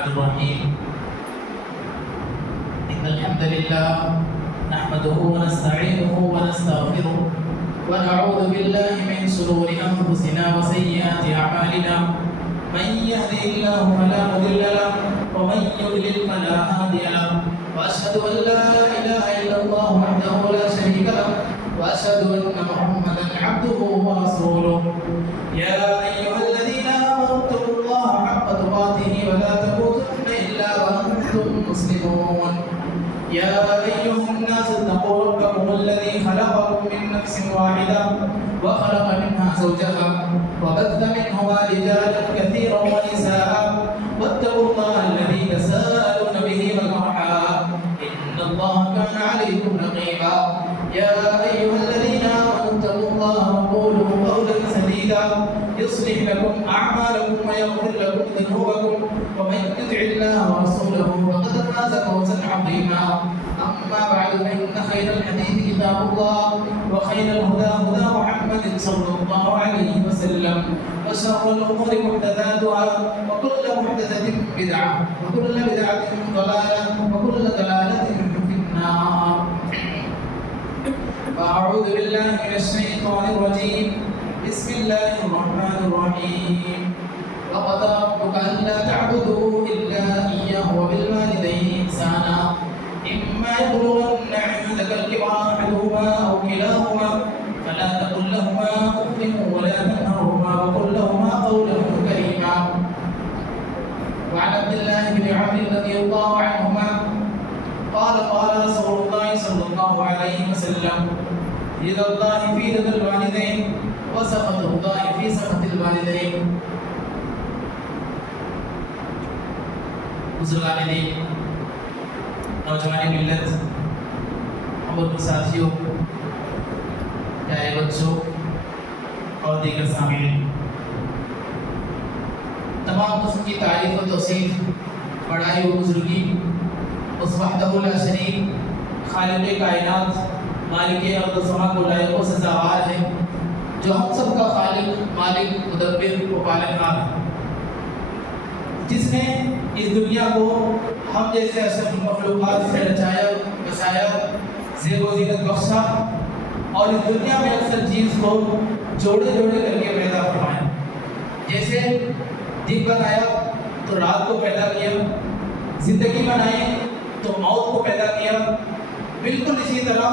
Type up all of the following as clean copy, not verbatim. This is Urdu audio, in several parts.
الرحمن الرحيم إن الحمد لله نحمده ونستعينه ونستغفره ونعوذ بالله من شرور أنفسنا وسيئات أعمالنا من يهده الله فلا مضل له ومن يضلل فلا هادي له وأشهد أن لا إله إلا الله وحده لا شريك له وأشهد أن محمدا عبده ورسوله يا أيها الذين آمنوا اتقوا الله حق تقاته ولا تموتن إلا وأنتم مسلمون يا أيها الناس اتقوا ربكم الذي خلقكم من نفس واحدة وخلق منها زوجها وبث منهما رجالا كثيرا ونساء واتقوا الله الذي تساءلون به والأرحام إن الله كان عليكم رقيبا يا أيها الذين آمنوا اتقوا الله وقولوا قولا سديدا يصلح لكم أعمالكم ويغفر لكم ذنوبكم ومن يطع الله ورسوله فقد فاز فوزا عظيما أما بعد فإن خير الحديث كتاب الله وخير الهدى هدى محمد صلى الله عليه وسلم وشر الأمور محدثاتها وكل محدثة بدعة وكل بدعة ضلالة وكل ضلالة في النار. أعوذ بالله من الشيطان الرجيم بسم الله الرحمن الرحيم وقضى ربك ألا تعبدوا إلا إياه وبالوالدين إحسانا إما يبلغن عندك الكبر أحدهما أو كلاهما فلا تقل لهما أف ولا تنهرهما وقل لهما قولا كريما. وعن عبد الله بن عمرو رضي الله عنهما قال رسول الله صلى الله عليه وسلم رضا الله في رضا الوالدين وسخط الله في سخط الوالدين. بزرگان دین، نوجوان ملت، ہم ساتھیوں، پیارے بچوں اور دیگر سامعین، تمام قسم کی تعریف و توصیف، بڑائی و بزرگی اس وحدہ لا شریک خالق کائنات مالک ارض و سما کو لائق و سزاوار ہے، جو ہم سب کا خالق، مالک، مدبر و پالنہار ہے، جس نے اس دنیا کو ہم جیسے اشرف المخلوقات سے رچایا، بسایا، زیب و زینت بخشا اور اس دنیا میں اکثر چیز کو جوڑے جوڑے کر کے پیدا فرمایا. جیسے دن بنایا تو رات کو پیدا کیا، زندگی بنائی تو موت کو پیدا کیا، بالکل اسی طرح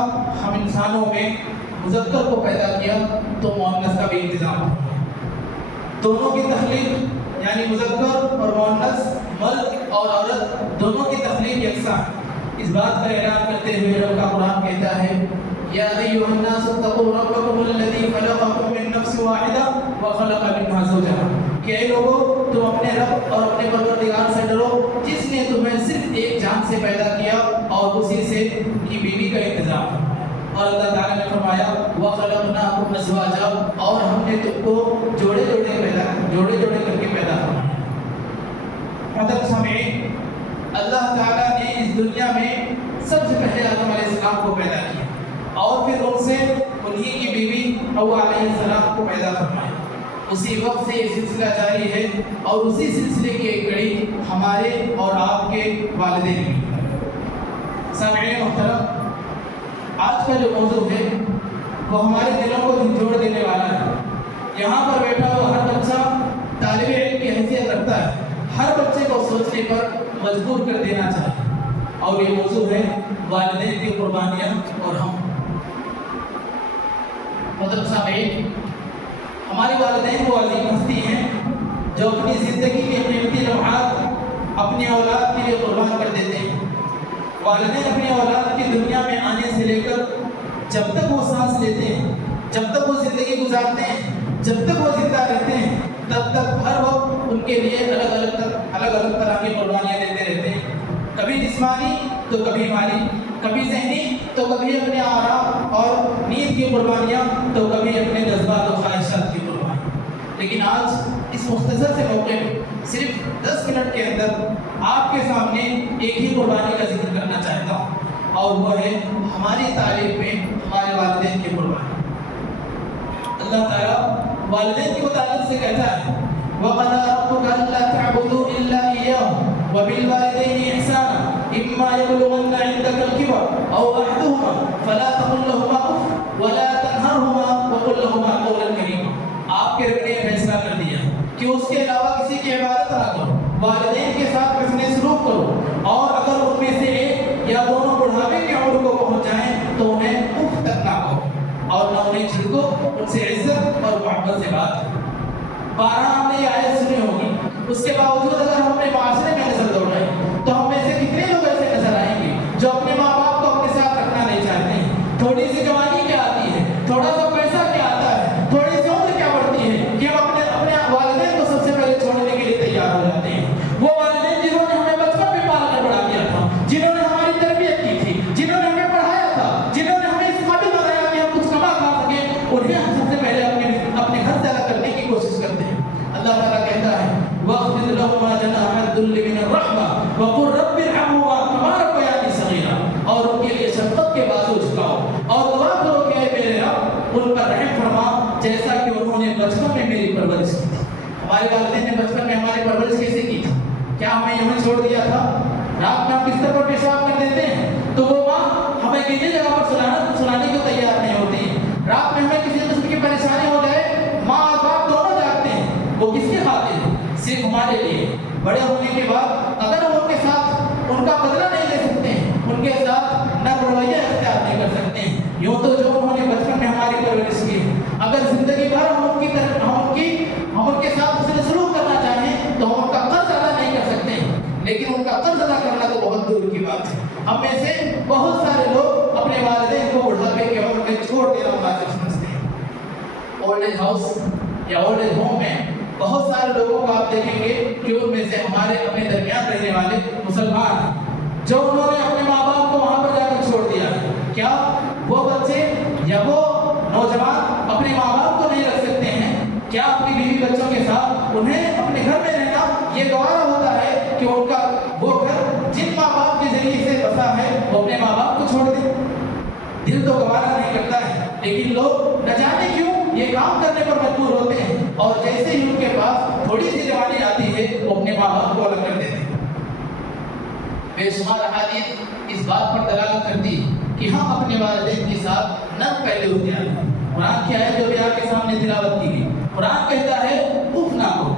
ہم انسانوں میں مذکر کو پیدا کیا تو مؤنث کا بھی انتظام ہوا. دونوں کی تخلیق یعنی مذکر اور مؤنث، مرد اور عورت دونوں کی تخلیق یکساں. اس بات کا اعلان کرتے ہوئے رب کا قرآن کہتا ہے یا ایھا الناس اتقوا ربکم الذی خلقکم من نفس واحدہ وخلق منها زوجہا، کہ اے لوگو تم اپنے رب اور اپنے پروردگار سے ڈرو جس نے تمہیں صرف ایک جان سے پیدا کیا اور اسی سے کی بیوی کا انتظام فرمایا. اور اللہ تعالیٰ نے فرمایا وَخَلَقْنَاكُمْ أَزْوَاجًا، اور ہم نے تم کو جوڑے جوڑے کر کے پیدا فرمایا. محترم سامعین، اللہ تعالیٰ نے اس دنیا میں سب سے پہلے آدم علیہ السلام کو پیدا کیا اور پھر ان سے انہی کی بیوی حوا علیہ السلام کو پیدا فرمایا. اسی وقت سے یہ سلسلہ جاری ہے اور اسی سلسلے کی ایک کڑی ہمارے اور آپ کے والدین میں. سامعین محترم، آج کا جو موضوع ہے وہ ہمارے دلوں کو جھنجھوڑ دینے والا ہے. یہاں پر بیٹھا ہوا ہر بچہ طالب علم کی حیثیت رکھتا ہے، ہر بچے کو سوچنے پر مجبور کر دینا چاہیے، اور یہ موضوع ہے والدین کی قربانیاں اور ہم. محترم سامعین، ہمارے والدین وہ عظیم ہستی ہیں جو اپنی زندگی کے قیمتی لمحات اپنی اولاد کے لیے قربان کر دیتے ہیں. والدین اپنی اولاد کی دنیا میں آنے سے لے کر جب تک وہ سانس لیتے ہیں، جب تک وہ زندگی گزارتے ہیں، جب تک وہ زندہ رہتے ہیں، تب تک ہر وقت ان کے لیے الگ الگ طرح کی قربانیاں دیتے رہتے ہیں. کبھی جسمانی تو کبھی مالی، کبھی ذہنی تو کبھی اپنے آرام اور نیند کی قربانیاں تو کبھی اپنے جذبات و خواہشات کی قربانیاں. لیکن آج اس مختصر سے موقع میں صرف 10 منٹ کے اندر آپ کے سامنے ایک ہی قربانی کا ذکر کرنا چاہتا ہوں، اور وہ ہے ہماری تعلیم میں ہمارے والدین کی قربانی. اللہ تعالیٰ والدین کے متعلق سے کہتا ہے وَقَضَىٰ رَبُّكَ أَلَّا تَعْبُدُوا إِلَّا إِيَّاهُ وَبِالْوَالِدَيْنِ إِحْسَانًا إِمَّا يَبْلُغَنَّ عِندَكَ الْكِبَرَ أَوْ أَحَدُهُمَا فَلَا تَقُل لَّهُمَا أُفٍّ وَلَا تَنْهَرْهُمَا وَقُل لَّهُمَا قَوْلًا كَرِيمًا. آپ کے رب نے فیصلہ کر دیا کہ اس کے علاوہ کسی کی عبادت نہ کرو، والدین کے ساتھ حسن سلوک کرو، اور اگر ان میں سے ایک یا دونوں بڑھاپے کی عمر کو پہنچ جائیں تو انہیں اف تک نہ کہو اور نہ انہیں جھڑکو، ان سے عزت اور محبت سے بات کرو. بارہ ہم نے یہ آیت سنی ہوگی، اس کے باوجود اگر ہم اپنے معاشرے میں نظر دوڑائیں تو ہم میں سے کتنے لوگ ایسے نظر آئیں گے جو اپنے ماں باپ کو اپنے ساتھ رکھنا نہیں چاہتے ہیں. تھوڑی سی جوانی کیا آتی ہے، تھوڑا سا پیسہ کیا آتا ہے، تھوڑی سی عمر کیا بڑھتی ہے کہ ہم اپنے والدین کو سب سے پہلے چھوڑنے کے لیے تیار ہو جاتے ہیں. وہ والدین جنہوں نے ہمیں بچپن میں پال کر بڑا کیا تھا، جنہوں نے ہماری تربیت کی تھی، جنہوں نے ہمیں پڑھایا تھا، جنہوں نے ہمیں اس قابل بنایا کہ ہم کچھ کما کھا سکیں، انہیں ہم سب سے پہلے اپنے گھر سے الگ کرنے کی کوشش کرتے ہیں. اللہ تعالیٰ کہتا ہے وَاخْفِضْ لَهُمَا جَنَاحَ الذُّلِّ مِنَ الرَّحْمَةِ وَقُلْ رَبِّ ارْحَمْهُمَا كَمَا رَبَّيَانِي صَغِيرًا. اور ان کے لیے شفقت کے بازو جھکاؤ اور دعا کرو کہ اے میرے رب ان پر رحم فرما جیسا کہ انہوں نے بچپن میں میری پرورش کی تھی. ہمارے والدین نے بچپن میں ہماری پرورش کیسے کی تھی؟ کیا ہمیں یوں چھوڑ دیا تھا؟ رات میں ہم بستر پر پیشاب کر دیتے ہیں تو وہ ماں ہمیں کسی جگہ پر سلانے کو تیار نہیں ہوتی ہے. رات میں ہمیں کسی قسم کی پریشانی ہو جائے، ماں اور باپ دونوں جاگتے ہیں. وہ کس کے خاطر؟ صرف ہمارے لیے. بڑے ہونے کے بعد اگر ہم ان کے ساتھ ان کا بدلہ نہیں لے سکتے ہیں، ان کے ساتھ نرم رویہ اختیار نہیں کر سکتے ہیں، یوں تو جو انہوں نے بچپن میں ہماری پرورش کی، اگر زندگی بھر ہم ان کے ساتھ حسن سلوک کرنا چاہیں تو ہم ان کا قرض ادا نہیں کر سکتے ہیں. لیکن ان کا قرض ادا کرنا تو بہت دور کی بات ہے. ہم میں سے بہت سارے لوگ اپنے والدین کو بڑھاپے کے وقت میں چھوڑ دینا مناسب سمجھتے ہیں. اولڈ ایج ہاؤس یا اولڈ ایج ہوم میں بہت سارے لوگوں کو آپ دیکھیں گے کہ ان میں سے ہمارے اپنے درمیان رہنے والے مسلمان ہیں جو انہوں نے اپنے ماں باپ کو وہاں پر جا کر چھوڑ دیا. کیا وہ بچے یا وہ نوجوان اپنے ماں باپ کو نہیں رکھ سکتے ہیں؟ کیا اپنی بیوی بچوں کے ساتھ انہیں اپنے گھر میں رہنا یہ گوارا ہوتا ہے کہ ان کا وہ گھر جن ماں باپ کے ذریعے سے بسا ہے وہ اپنے ماں باپ کو چھوڑ دیں؟ دل تو گوارا نہیں کرتا ہے، لیکن لوگ نہ جانے کیوں یہ کام کرنے پر مجبور ہوتے ہیں اور جیسے ہی ان کے پاس تھوڑی سی جوانی آتی ہے وہ اپنے ماں باپ کو الگ کر دیتے ہیں. بے شمار احادیث اس بات پر دلالت کرتی ہے کہ ہم اپنے والدین کے ساتھ نرم پہلے اختیار کریں. قرآن کی آیت جو بھی آپ کے سامنے تلاوت کی گئی، قرآن کہتا ہے اف نہ کرو.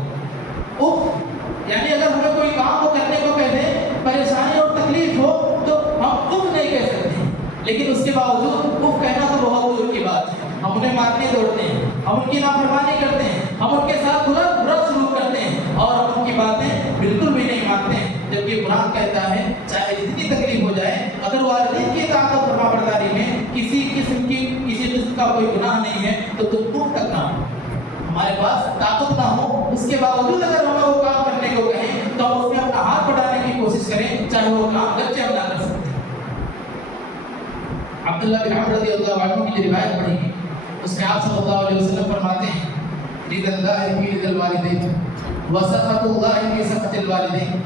اف یعنی اگر ہمیں کوئی کام کو کرنے کو کہتے پریشانی اور تکلیف ہو تو ہم اف نہیں کہہ سکتے، لیکن اس کے باوجود اف کہنا تو بہت دور کی بات ہے. ہم انہیں مارنے دوڑتے ہیں، ہم ان کی نافرمانی کرتے ہیں، ہم ان کے ساتھ برا سلوک کرتے ہیں اور ہم ان کی باتیں بالکل بھی نہیں مانتے ہیں. جبکہ قرآن کہتا ہے چاہے جتنی تکلیف ہو جائے اگر والدین کی اطاعت اور فرمانبرداری میں کسی قسم کا کوئی گناہ نہیں ہے تو تم اف تک نہ ہو. ہمارے پاس طاقت نہ ہو اس کے باوجود اگر ہمیں وہ کام کرنے کو کہیں تو ہم اس میں اپنا ہاتھ بڑھانے کی کوشش کریں، چاہے وہ کام گرچہ ہم نہ کر سکتے. عبداللہ بن عمر رضی اللہ عنہ کی روایت پڑھی گئی، اس میں آپ صلی اللہ علیہ وسلم فرماتے ہیں رضا اللہ فی رضا الوالدین وسخط اللہ فی سخط الوالدین،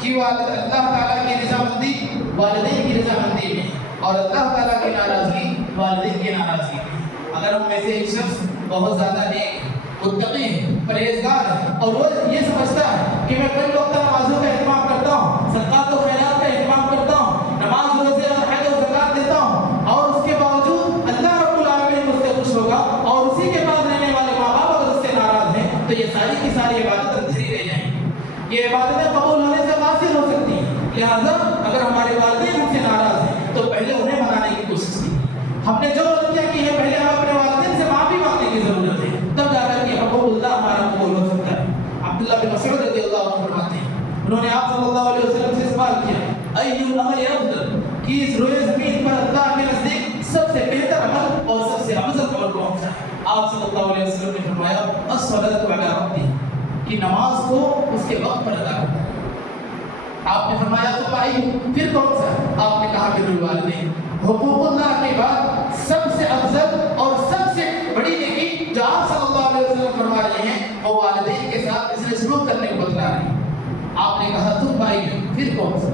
کہ اللہ تعالیٰ کی رضامندی والدین کی رضامندی میں اور اللہ تعالیٰ کی ناراضگی والدین کی ناراضگی میں. اگر ہم میں سے ایک شخص بہت زیادہ نیک، متقی ہے، پرہیزگار ہے اور وہ یہ سمجھتا ہے کہ میں کل وقت نمازوں کا اہتمام کرتا ہوں، صدقات و خیرات کا اہتمام کرتا ہوں، نماز روزے اور حج و زکات دیتا ہوں، اور اس کے باوجود اللہ رب العالمین مجھ سے خوش ہوگا اور اسی کے پاس رہنے والے ماں باپ اگر اس سے ناراض ہیں تو یہ ساری کی ساری عبادتیں ادھوری رہ جائیں گی. یہ عبادتیں قبول ہونے سے قاصر ہو سکتی ہیں. لہٰذا اگر ہمارے والدین ہم سے ناراض ہیں تو پہلے انہیں منانے کی کوشش کی. ہم نے جو غلطیاں کی ہیں پہلے ہم اپنے والدین سے معافی مانگنے کی ضرورت ہے، تب جا کر کے حقوق اللہ ہمارا قبول ہو سکتا ہے. عبداللہ بن مسعود رضی اللہ عنہ فرماتے ہیں انہوں نے آپ صلی اللہ علیہ وسلم سے سوال کیا ایُّ العمل افضل، کہ اس روئے زمین پر اللہ کے نزدیک سب سے بہتر عمل اور سب سے افضل عمل کون سا ہے؟ آپ صلی اللہ علیہ وسلم نے فرمایا الصلاۃ علی وقتها، کہ نماز کو اس کے وقت پر ادا کرنا. آپ نے فرمایا تو بھائی پھر کون سا؟ آپ نے کہا بر الوالدین. حقوق اللہ کے بعد سب سے افضل اور سب سے بڑی نیکی جو آپ صلی اللہ علیہ وسلم فرما رہے ہیں وہ والدین کے ساتھ اس نے سلوک کرنے کو بتلا رہے ہیں. آپ نے کہا تم بھائی پھر کون سا؟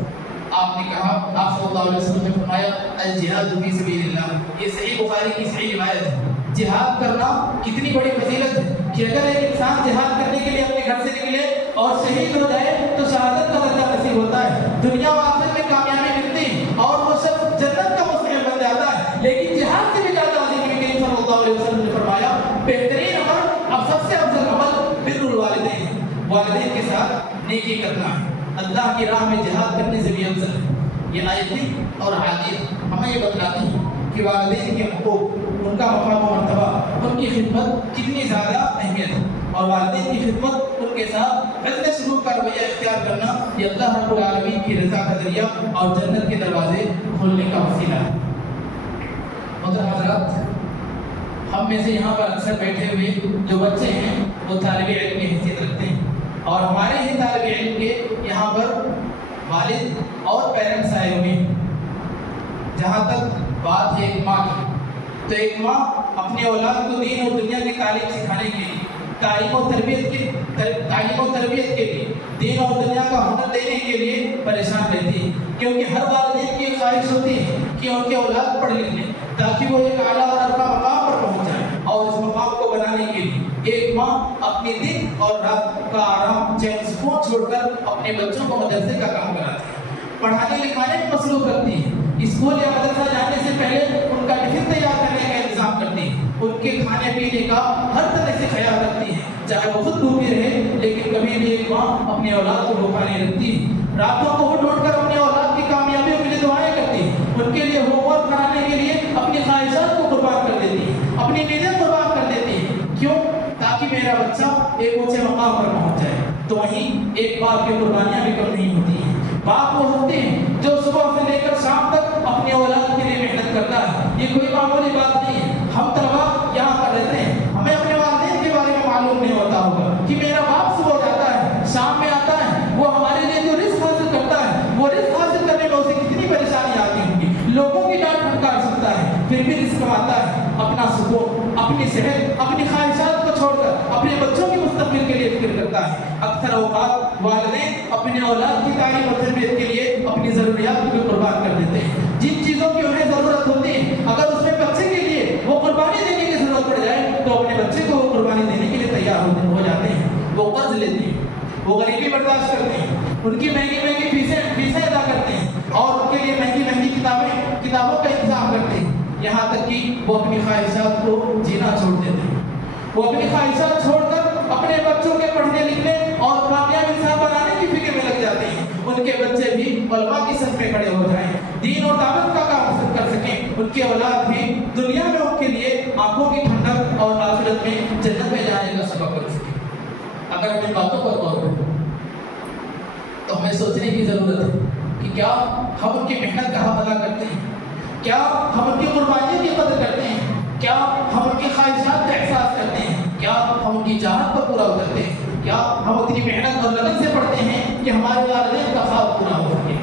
آپ نے کہا آپ صلی اللہ علیہ وسلم نے فرمایا الجہاد فی سبیل اللہ. یہ صحیح بخاری کی صحیح روایت ہے. جہاد کرنا کتنی بڑی فضیلت ہے کہ اگر ایک انسان جہاد کرنے کے لیے اپنے گھر اور شہید ہو جائے تو شہادت کا درجہ نصیب ہوتا ہے، دنیا و آخرت میں کامیابی ملتی ہے اور وہ شخص جنت کا مستحق بن جاتا ہے۔ لیکن جہاد سے بھی زیادہ عظیم نبی کریم صلی اللہ علیہ وسلم نے فرمایا بہترین عمل، اب سب سے افضل عمل بر الوالدین، والدین کے ساتھ نیکی کرنا ہے، اللہ کی راہ میں جہاد کرنے سے بھی افضل ہے۔ یہ آیتیں اور حدیث ہمیں یہ بتلاتی ہیں کہ والدین کے حقوق، ان کا مقام و مرتبہ، ان کی خدمت کتنی زیادہ اہمیت ہے، اور والدین کی خدمت، ان کے ساتھ حسن سلوک کا رویہ اختیار کرنا، یہ اللہ رب العالمین کی رضا کا ذریعہ اور جنت کے دروازے کھولنے کا وسیلہ ہے۔ محترم حضرات، ہم میں سے یہاں پر اکثر بیٹھے ہوئے جو بچے ہیں وہ طالب علم کی حیثیت رکھتے ہیں، اور ہمارے ہی طالب علم کے یہاں پر والد اور پیرنٹس آئے ہوئے ہیں۔ جہاں تک بات ہے ایک ماں کی، تو ایک ماں اپنی اولاد کو دین اور دنیا کی تعلیم سکھانے کے لیے، تعلیم و تربیت کے لیے، دین اور دنیا کا ہنر دینے کے لیے پریشان رہتی ہے، کیونکہ ہر والدین کی خواہش ہوتی ہے کہ ان کے اولاد پڑھ لکھ لیں تاکہ وہ ایک اعلیٰ اور عرفہ مقام پر پہنچ جائیں، اور اس مقام کو بنانے کے لیے ایک ماں اپنی دن اور رات کا آرام، چین، سکون چھوڑ کر اپنے بچوں کو مدرسے کا کام کراتی ہے، پڑھانے لکھانے میں مصروف رکھتی ہے، اسکول یا مدرسہ جانے سے پہلے ان کا ٹفن تیار کرنے کا انتظام کرتی ہے، ان کے کھانے پینے کا ہر طرح سے خیال رکھتی ہے، چاہے وہ خود بھوکی رہے، لیکن کبھی بھی ایک ماں اپنی اولاد کو بھوکا نہیں رکھتی ہے۔ راتوں کو اٹھ اٹھ کر اپنی اولاد کی کامیابیوں کے لیے دعائیں کرتی ہے، ان کے لیے ہوم ورک کرانے کے لیے اپنی خواہشات کو قربان کر دیتی ہے، اپنی نیندیں قربان کر دیتی ہے، کیوں؟ تاکہ میرا بچہ ایک اونچے مقام پر پہنچ جائے۔ تو وہیں ایک باپ کی قربانیاں بھی کم نہیں ہوتی ہیں۔ باپ وہ ہوتے ہیں جو صبح سے لے کر شام تک اپنی اولاد کے لیے محنت کرتا ہے، یہ کوئی معمولی بات نہیں ہے۔ ہم طلبا یہاں پر رہتے ہیں، ہمیں اپنے والدین کے بارے میں معلوم نہیں ہوتا ہوگا کہ میرا باپ صبح جاتا ہے، شام میں آتا ہے، وہ ہمارے لیے جو رزق حاصل کرتا ہے، وہ رزق حاصل کرنے میں اسے کتنی پریشانی آتی ہوگی، لوگوں کی ڈانٹ پھٹکار سکتا ہے، پھر بھی رزق کماتا ہے، اپنا سکون، اپنی صحت، اپنی خواہشات کو چھوڑ کر اپنے بچوں کے مستقبل کے لیے فکر کرتا ہے۔ اکثر اوقات والدین اپنے اولاد کی تعلیم اور تربیت کے لیے اپنی ضروریات کو بھی قربان کر دیتے ہیں۔ جن چیزوں کی انہیں ضرورت ہوتی ہے، اگر اس میں بچے کے لیے وہ قربانی دینے کی ضرورت پڑ جائے تو اپنے بچے کو وہ قربانی دینے کے لیے تیار ہو جاتے ہیں۔ وہ قرض لیتے ہیں، وہ غریبی برداشت کرتے ہیں، ان کی مہنگی مہنگی فیسیں ادا کرتے ہیں، اور ان کے لیے مہنگی مہنگی کتابوں کا انتظام کرتے ہیں، یہاں تک کہ وہ اپنی خواہشات کو جینا چھوڑ دیتے ہیں۔ وہ اپنی خواہشات چھوڑ کر اپنے بچوں کے پڑھنے لکھنے اور کامیاب انسان بنانے کی فکر میں لگ جاتے ہیں۔ ان کے بچے بھی علماء کی صف میں کھڑے ہو جائیں، دین اور دعوت کا کام کر سکیں، ان کی اولاد بھی دنیا میں ان کے لیے آنکھوں کی ٹھنڈک اور آخرت میں جنت میں جانے کا سبب بن سکے۔ اگر ہم ان باتوں پر غور کریں تو ہمیں سوچنے کی ضرورت ہے کہ کیا ہم ان کی محنت کا حق ادا کرتے ہیں، کیا ہم ان کی قربانیوں کی قدر کرتے ہیں، کیا ہم ان کی خواہشات کا احساس کرتے ہیں، کیا ہم ان کی چاہت کو پورا کرتے ہیں، کیا ہم اتنی محنت اور لگن سے پڑھتے ہیں کہ ہمارے والدین کا خواب پورا ہو سکے۔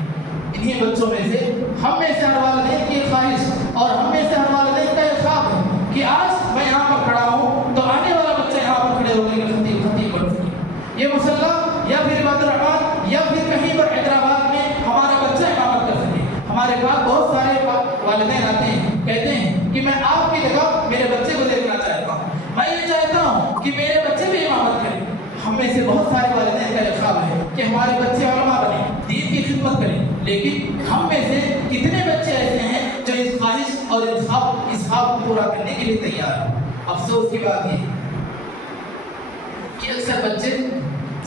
انہیں بچوں میں سے ہم میں سے ہر والدین کی خواہش اور ہم میں سے ہر والدین کا یہ خواب ہے کہ آج میں یہاں پر کھڑا ہوں تو آنے والا بچہ یہاں پر کھڑے ہونے کا خطیب بن سکے۔ یہ مسلح یا پھر عباد الرحمان یا پھر کہیں پر حیدرآباد میں ہمارا بچہ امامت کر سکے۔ ہمارے پاس بہت سارے والدین آتے ہیں، کہتے ہیں کہ میں آپ کی جگہ میرے بچے کو دیکھنا چاہتا ہوں، میں یہ چاہتا ہوں کہ میرے بچے بھی امامت کریں۔ ہم میں سے بہت سارے والدین کا یہ خواب ہے کہ ہمارے بچے علماء بنیں، دین کی خدمت کریں، لیکن ہم میں سے کتنے بچے ایسے ہیں جو اس خواہش اور اس خواب کو پورا کرنے کے لیے تیار ہیں؟ افسوس کی بات یہ کہ اکثر بچے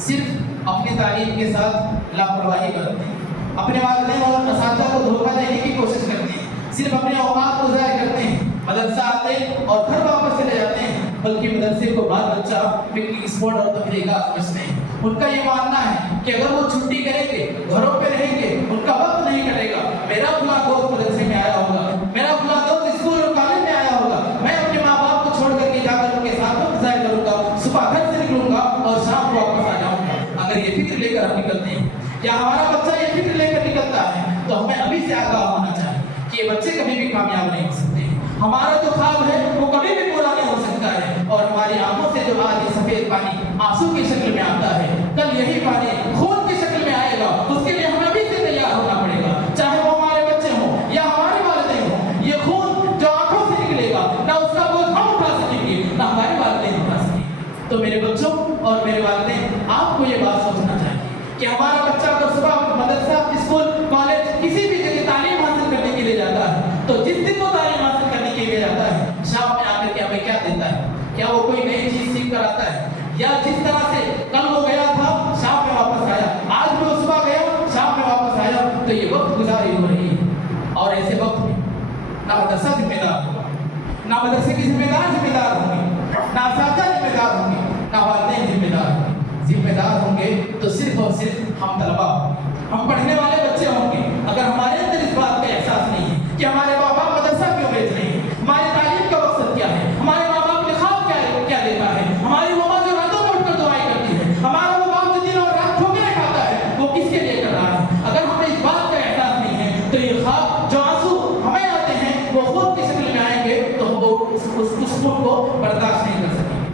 صرف اپنی تعلیم کے ساتھ لاپرواہی کرتے ہیں، اپنے والدین اور اساتذہ کو دھوکہ دینے کی کوشش کرتے ہیں، صرف اپنے اوقات کو ضائع کرتے ہیں، مدرسہ آتے ہیں اور گھر واپس چلے جاتے ہیں، بلکہ مدرسے کو بال بچہ پکنک اسپاٹ اور تفریح گاہ سمجھتے ہیں۔ ان کا یہ ماننا ہے کہ اگر وہ چھٹی کریں گے، گھروں پہ رہیں گے، ان کا وقت نہیں کٹے گا۔ میرا فلاں دوست مدرسے میں آیا ہوگا، میرا فلاں دوست اسکول اور کالج میں آیا ہوگا، میں اپنے ماں باپ کو چھوڑ کر کے جا کر ان کے ساتھ وقت ضائع کروں گا، صبح گھر سے نکلوں گا اور شام کو واپس آ جاؤں گا۔ اگر یہ فکر لے کر ہم نکلتے ہیں یا ہمارا بچہ یہ فکر لے کر نکلتا ہے تو ہمیں ابھی سے آگاہ ہونا چاہیے کہ یہ بچے کبھی بھی کامیاب نہیں ہو سکتے۔ ہمارا جو خواب ہے وہ کبھی بھی پورا نہیں ہو سکتا ہے، اور ہماری آنکھوں سے جو آج یہ سفید پانی آنسو کی شکل میں آتا ہے، کل یہی پانی خون کی شکل میں آئے گا۔ اس کے لیے ہمیں ابھی سے تیار ہونا پڑے گا، چاہے وہ ہمارے بچے ہوں یا ہمارے والدین ہوں۔ یہ خون جو آنکھوں سے نکلے گا، نہ اس کا بوجھ ہم اٹھا سکیں گے، نہ ہمارے والدین اٹھا سکیں گے۔ تو میرے بچوں اور میرے والدین آپ کو یہ بات سوچنا چاہیے کہ ہمارا بچہ اگر صبح مدرسہ اسکول کالج کسی بھی جگہ تعلیم حاصل کرنے کے لیے جاتا ہے تو جس دن وہ تعلیم حاصل کرنے کے لیے جاتا ہے شام میں آ کر کے ہمیں کیا دیتا ہے؟ کیا وہ کوئی نئی چیز سیکھ کر آتا ہے؟ یا جس طرح سے کل وہ گیا تھا شام میں واپس آیا، آج بھی وہ صبح گیا شام میں واپس آیا، تو یہ وقت گزاری ہو رہی ہے. اور ایسے وقت میں نہ مدرسہ ذمہ دار ہوگا، نہ مدرسے کی ذمہ دار ہوں گے، نہ اساتذہ ذمہ دار ہوں گے، نہ والدین ذمہ دار ہوں گے. ذمہ دار ہوں گے تو صرف اور صرف ہم طلبا ہوں گے، ہم پڑھنے والے بچے ہوں گے. اگر ہمارے اندر اس بات کا احساس نہیں ہے کہ ہمارے ماں باپ مدرسہ کیوں بھیج رہے ہیں، ہماری تعلیم کا مقصد کیا ہے، ہمارے ماں باپ نے خواب کیا دیتا ہے، ہماری ماں جو راتوں میں اٹھ کر دعائیں کرتی ہے، ہمارا وہ باپ جو دن اور رات ٹھوکریں کھاتا ہے، وہ کس کے لیے کر رہا ہے؟ اگر ہمیں اس بات کا احساس نہیں ہے تو یہ خواب جو آنسو ہمیں آتے ہیں وہ خود کی شکل میں آئیں گے تو ہم اس خود کو برداشت نہیں کر سکیں گے.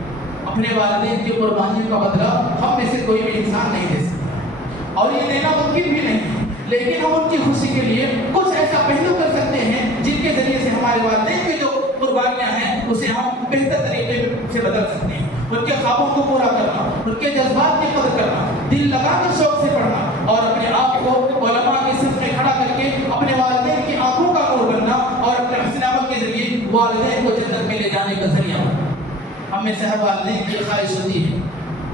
اپنے والدین کی قربانیوں کا بدلہ ہم میں سے کوئی بھی انسان نہیں دے سکتا اور یہ دینا ممکن بھی نہیں ہے، لیکن ہم ان کی خوشی کے لیے کچھ ایسا پہلو کر سکتے ہیں جن کے ذریعے سے ہمارے والدین کی جو قربانیاں ہیں اسے ہم بہتر طریقے سے بدل سکتے ہیں. ان کے خوابوں کو پورا کرنا، ان کے جذبات کی قدر کرنا، دل لگا کر شوق سے پڑھنا اور اپنے آپ کو علماء کے صف میں کھڑا کر کے اپنے والدین کی آنکھوں کا نور بننا اور اپنے حسن عمل کے ذریعے والدین کو جنت میں لے جانے کا ذریعہ بننا. ہم میں سے ہر والدین کی خواہش ہوتی ہے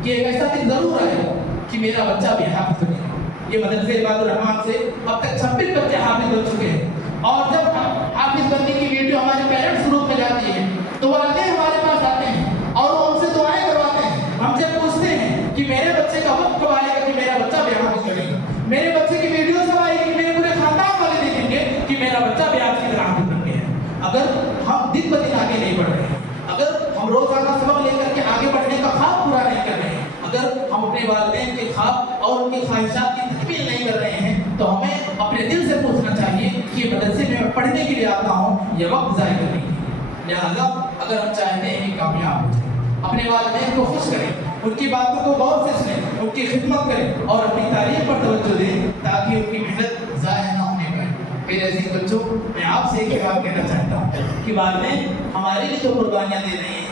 کہ ایک ایسا دن ضرور آئے کہ میرا بچہ بھی حافظ بنے. یہ مدرسے عباد الرحمان سے اب تک 26 بچے حافظ بن چکے ہیں اور جب حافظ بننے کی ویڈیو ہمارے پیرنٹس گروپ میں جاتی ہے تو والدین ہمارے پاس آتے ہیں اور وہ ہم سے دعائیں کرواتے ہیں، ہم سے پوچھتے ہیں کہ میرے بچے کا وقت کب آئے گا کہ میرا بچہ بھی حافظ بنے گا، میرے بچے کی ویڈیو سب آئے گی، میرے پورے خاندان والے دیکھیں گے کہ میرا بچہ بھی آپ کی طرح حافظ بن گیا ہے. اگر ہم دن بدن آگے نہیں بڑھ رہے ہیں، اگر ہم روزانہ سبق لے کر کے آگے بڑھنے کا خواب پورا نہیں کر رہے ہیں، اگر ہم اپنے والدین کے خواب اور ان کی خواہشات کی تکمیل نہیں کر رہے ہیں تو ہمیں اپنے دل سے پوچھنا چاہیے کہ مدرسے میں پڑھنے کے لیے آتا ہوں یہ وقت ضائع کرنے کے لیے. لہٰذا اگر ہم چاہتے ہیں کہ کامیاب ہو جائیں، اپنے والدین کو خوش کریں، ان کی باتوں کو غور سے سنیں، ان کی خدمت کریں اور اپنی تعلیم پر توجہ دیں تاکہ ان کی محنت ضائع نہ ہونے پائے. میرے عزیز بچوں، میں آپ سے ایک بات کہنا چاہتا ہوں کہ والدین ہمارے لیے جو قربانیاں دے رہے ہیں،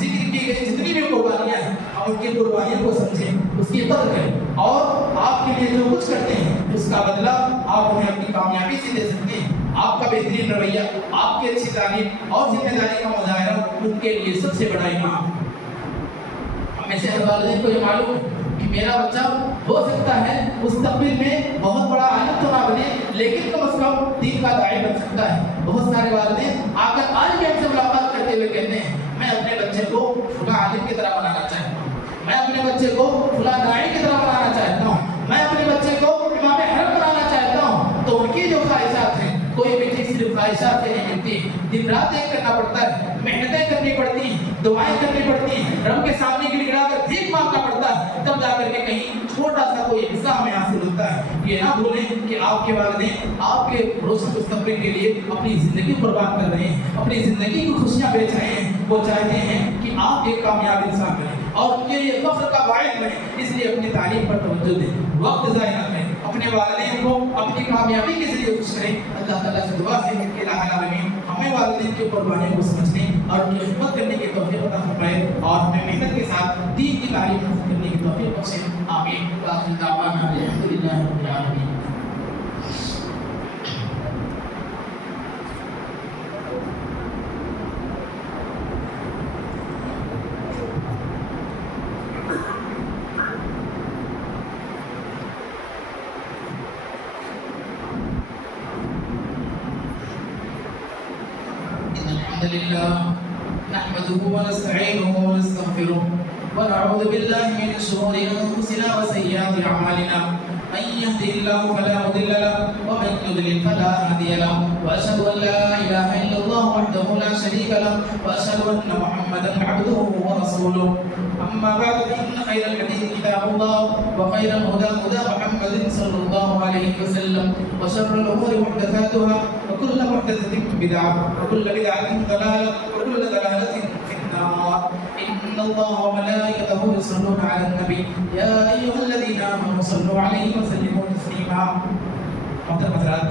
ذکر کی گئی جتنی بھی قربانیاں ہیں، ہم ان کی قربانیوں کو سمجھیں، اس کی قدر کریں اور آپ کے لیے جو کچھ کرتے ہیں اس کا بدلہ آپ انہیں اپنی کامیابی سے دے سکتے ہیں. آپ کا بہترین رویہ، آپ کی اچھی تعلیم اور ذمہ داری کا مظاہرہ ان کے لیے سب سے بڑا انعام. ہمیں سے ہر والدین کو یہ معلوم ہے کہ میرا بچہ ہو سکتا ہے مستقبل میں بہت بڑا عالم تو نہ بنے لیکن کم از کم دین کا داعی بن سکتا ہے. بہت سارے والدین آ کر آج بھی ہم سے ملاقات کرتے ہوئے کہتے ہیں میں اپنے بچے کو فلاں عالم کی طرح بنانا چاہتا ہوں، میں اپنے بچے کو فلاں داعی کی طرح بنانا چاہتا ہوں، میں اپنے بچے کو امام حرم بنانا چاہتا ہوں. تو ان کی جو خواہشات ہیں کوئی بھی چیز صرف خواہشات سے نہیں ملتی، دن رات ایک کرنا پڑتا ہے، محنتیں کرنی پڑتی ہیں، دعائیں کرنی پڑتی ہیں، رب کے سامنے گڑ گڑا کر بھیک مانگنا پڑتا ہے، تب جا کر کے کہیں چھوٹا سا کوئی حصہ ہمیں حاصل ہوتا ہے. یہ نہ بھولیں کہ آپ کے والدین آپ کے روشن مستقبل کے لیے اپنی زندگی قربان کر رہے ہیں، اپنی زندگی کی خوشیاں بیچ رہے ہیں. وہ چاہتے ہیں کہ آپ ایک کامیاب انسان بنیں اور ان کے لیے فخر کا باعث بنیں. اس لیے اپنی تعلیم پر توجہ دیں، وقت ضائع نہ کریں، اپنے والدین کو اپنی کامیابی کے ذریعے خوش کریں. اللہ تعالیٰ سے دعا ہے کہ الہ العالمین ہمیں والدین کی قربانیوں کو سمجھنے اور ان کی خدمت کرنے کی توفیق عطا فرمائے اور ہمیں محنت کے ساتھ دین کی تعلیم حاصل کرنے کی توفیق بخشے. آمین. وآخر دعوانا الحمدللہ رب العالمین. الحمد لله نحمده ونستعينه ونستغفره ونعوذ بالله من شرور انفسنا وسيئات اعمالنا. من يهده الله فلا مضل له ومن يضلل فلا هادي له واشهد ان لا اله الا الله وحده لا شريك له واشهد ان محمدا عبده ورسوله. اما بعد فان خير الحديث كتاب الله وخير الهدى هدى محمد صلى الله عليه وسلم وشر الامور محدثاتها وكل محدثة بدعة وكل بدعة ضلالة وكل ضلالة في النار. إن الله وملائكته يصلون على النبي يا أيها الذين آمنوا صلوا عليه وسلموا تسليما. محترم حضرات،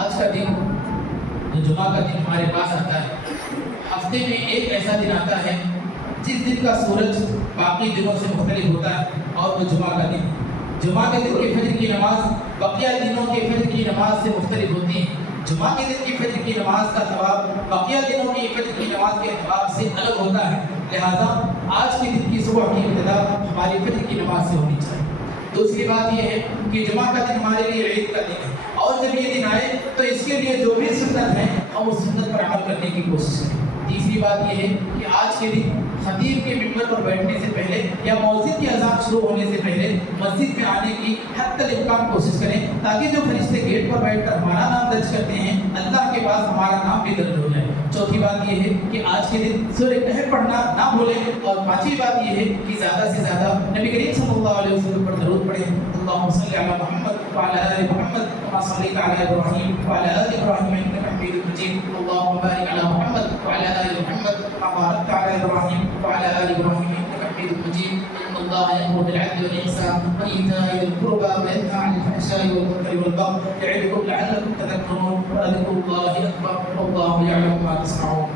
آج کا دن جو جمعہ کا دن ہمارے پاس آتا ہے، ہفتے میں ایک ایسا دن آتا ہے جس دن کا سورج باقی دنوں سے مختلف ہوتا ہے اور وہ جمعہ کا دن ہے۔ جمعہ کے دن کی فجر کی نماز بقیہ دنوں کے فجر کی نماز سے مختلف ہوتی ہے۔ جمعہ کے دن کی فجر کی نماز کا ثواب بقیہ دنوں کی فجر کی نماز کے ثواب سے الگ ہوتا ہے، لہذا آج کے دن کی صبح کی ابتدا ہماری فجر کی نماز سے ہونی چاہیے۔ دوسری بات یہ ہے کہ جمعہ کا دن ہمارے لیے عید کا دن ہے، اور جب یہ دن آئے تو اس کے لیے جو بھی سنت ہے ہم اس سنت پر عمل کرنے کی کوشش کریں۔ تیسری بات یہ ہے کہ آج کے دن خطیب کے ممبر پر بیٹھنے سے پہلے یا مؤذن کی اذان شروع ہونے سے پہلے مسجد میں آنے کی حتی الامکان کوشش کریں، تاکہ جو فرشتے گیٹ پر بیٹھ کر ہمارا نام درج کرتے ہیں اللہ کے پاس ہمارا نام بھی درج ہو جائے۔ چوتھی بات یہ ہے کہ آج کے دن سورہ کہف پڑھنا نہ بھولیں، اور پانچویں بات یہ ہے کہ زیادہ سے زیادہ نبی کریم صلی اللہ علیہ وسلم پر درود پڑھیں۔ اللهم صل على محمد وعلى آل محمد كما صليت على إبراهيم وعلى آل إبراهيم إنك حميد مجيد اللهم بارك على محمد وعلى آل محمد كما باركت على إبراهيم وعلى آل إبراهيم إنك حميد مجيد إن الله يأمر بالعدل والإحسان وإيتاء ذي القربى وينهى عن الفحشاء والمنكر والبغي يعظكم لعلكم تذكرون ولذكر الله أكبر والله يعلم ما تصنعون